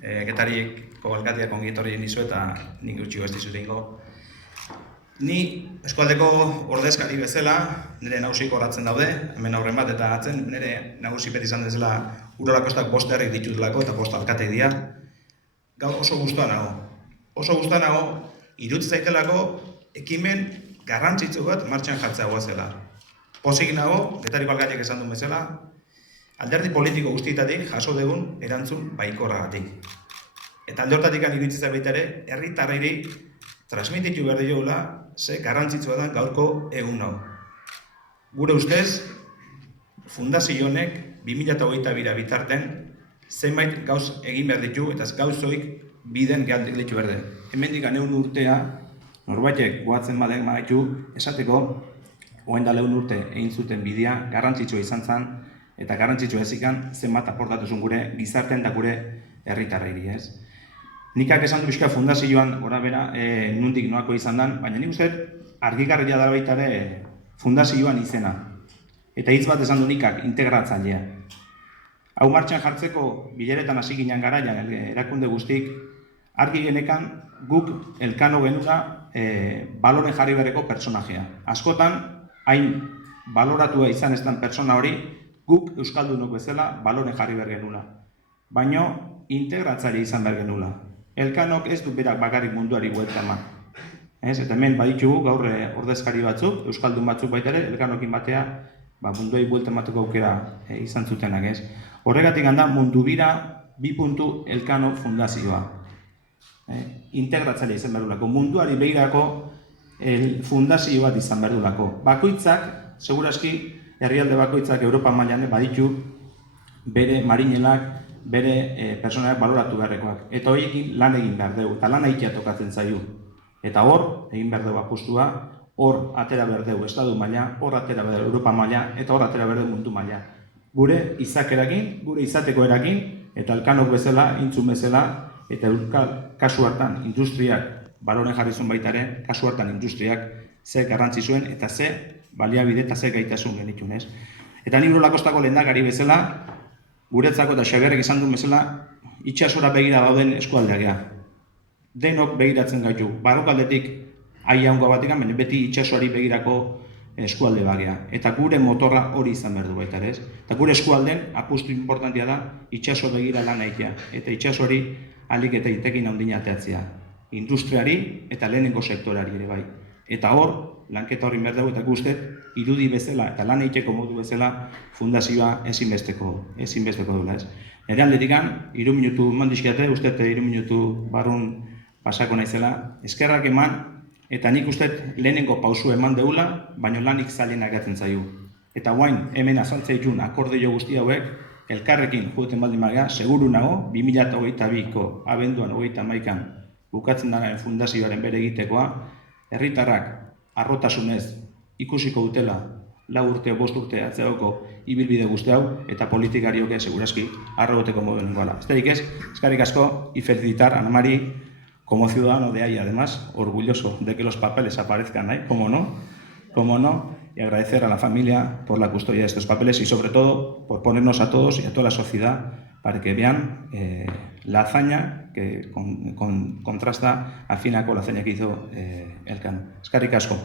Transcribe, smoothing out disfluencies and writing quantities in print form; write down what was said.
Getarik kobalkatiak ongi etorri nizu eta nik utxiko ez dizut egingo. Ni eskualdeko ordezkari bezala, nire nagusik horatzen daude, hemen aurren bat eta atzen, nire nagusi beti izan dezela Urola Kostak 5 herrik ditutelako eta 5 alkateak dira. Gaur oso gustoa nago. Oso gustoa nago, iruditzen zaitelako ekimen garrantzitsu bat martxan jartzea goazela. Pozik nago, Getariko alkateak esan duen bezala, alderdi politiko guztietatik jaso dugun erantzun baikorragatik. Eta alde hortatik iruditzen baita ere, herritarrei transmititu behar diogula ze garrantzitsua da gaurko egun hau. Gure ustez, fundazio honek 2022 bitarten zenbait gauz egin behar ditu eta gauzoik biden gehalditu behar den. Hemendik aneun urtea, norbaitek goatzen badek maitu, esateko, hoen da lehun urte egin zuten bidea, garrantzitsua izan zen, eta garrantzitsua ezikan zenbat aportatuzun gure gizartean da gure herritarrei, ez? Nikak esan du bizka fundazioan gora bera nundik noako izan den, baina nik uste argigarria da baita ere fundazioan izena. Eta hitz bat esan du nikak integratzailea. Hau martxan jartzeko bileretan hasi ginen garaian erakunde guztik, argi genekan guk elkano genuna baloren jarri bereko personajea. Askotan, hain baloratua izan ez den persona hori, guk euskaldunok bezala baloren jarri behar genula. Baina integratzaile izan behar genula. Elkanok ez du berak bakarrik munduari buelta eman. Eta hemen baditugu gaur ordezkari batzuk, euskaldun batzuk baita ere, elkanokin batea munduari buelta emateko aukera izan zutenak. Horregatik handa mundu bira 2 puntu elkano fundazioa. Integratzaile izan behar dulako, munduari behirako fundazio bat izan behar dulako. Bakoitzak, seguraski, herrialde bakoitzak Europa mailan baditu bere marinelak, bere personaak baloratu beharrekoak. Eta horiekin lan egin behar dugu, eta lan aitea tokatzen zaiu. Eta hor, egin behar dugu apustua, hor atera behar dugu Estatu maila, hor atera behar dugu Europa maila, eta hor atera behar dugu mundu maila. Gure izakerakin, gure izateko erakin, eta elkanok bezala, intzun bezala, eta euskal kasu hartan industriak, baloren jarrizun baita ere, kasu hartan industriak, ze garrantzi zuen, eta ze baliabide eta ze gaitasun genitun, ez? Eta ni Urola Kostako lehendakari bezala, guretzako eta Xabiarrek izan duen bezala, itxasora begira dauden eskualdeak gea. Denok begiratzen gaitu, barrukaldetik aia hongo batik, baina beti itxasoari begirako eskualde bagea. Eta gure motorra hori izan behar du baita ere, ez? Eta gure eskualden apustu importantia da itxaso begira lan egitea. Eta itxasoari alik eta itekin handina ateatzea. Industriari eta lehenengo sektorari ere bai. Eta hor, lanketa horri behar dugu eta guztet, irudi bezala eta lan egiteko modu bezala fundazioa ezinbesteko duela, ez? Nire aldetikan, 3 minutu eman dizkiate, uste 3 minutu barrun pasako naizela, eskerrak eman, eta nik uste lehenengo pausu eman deula, baina lanik zailenak gatzen zaiu. Eta guain, hemen azaltzea itun akordio guzti hauek, elkarrekin joeten baldin magea, seguru nago, 2022ko abenduan 31an bukatzen denaren fundazioaren bere egitekoa, herritarrak arrotasunez ikusiko dutela 4 urte, 5 urte atzeako ibilbide guzti hau eta politikarioke segurazki arrogoteko moduen goala. Esterik ez, eskarrik asko y felicitar a Ana Mari como ciudadano de ahí, además, orgulloso de que los papeles aparezcan ahí, como no, y agradecer a la familia por la custodia de estos papeles y sobre todo por ponernos a todos y a toda la sociedad para que vean la hazaña que contrasta al final con la hazaña que hizo Elkano. Eskarrik asko.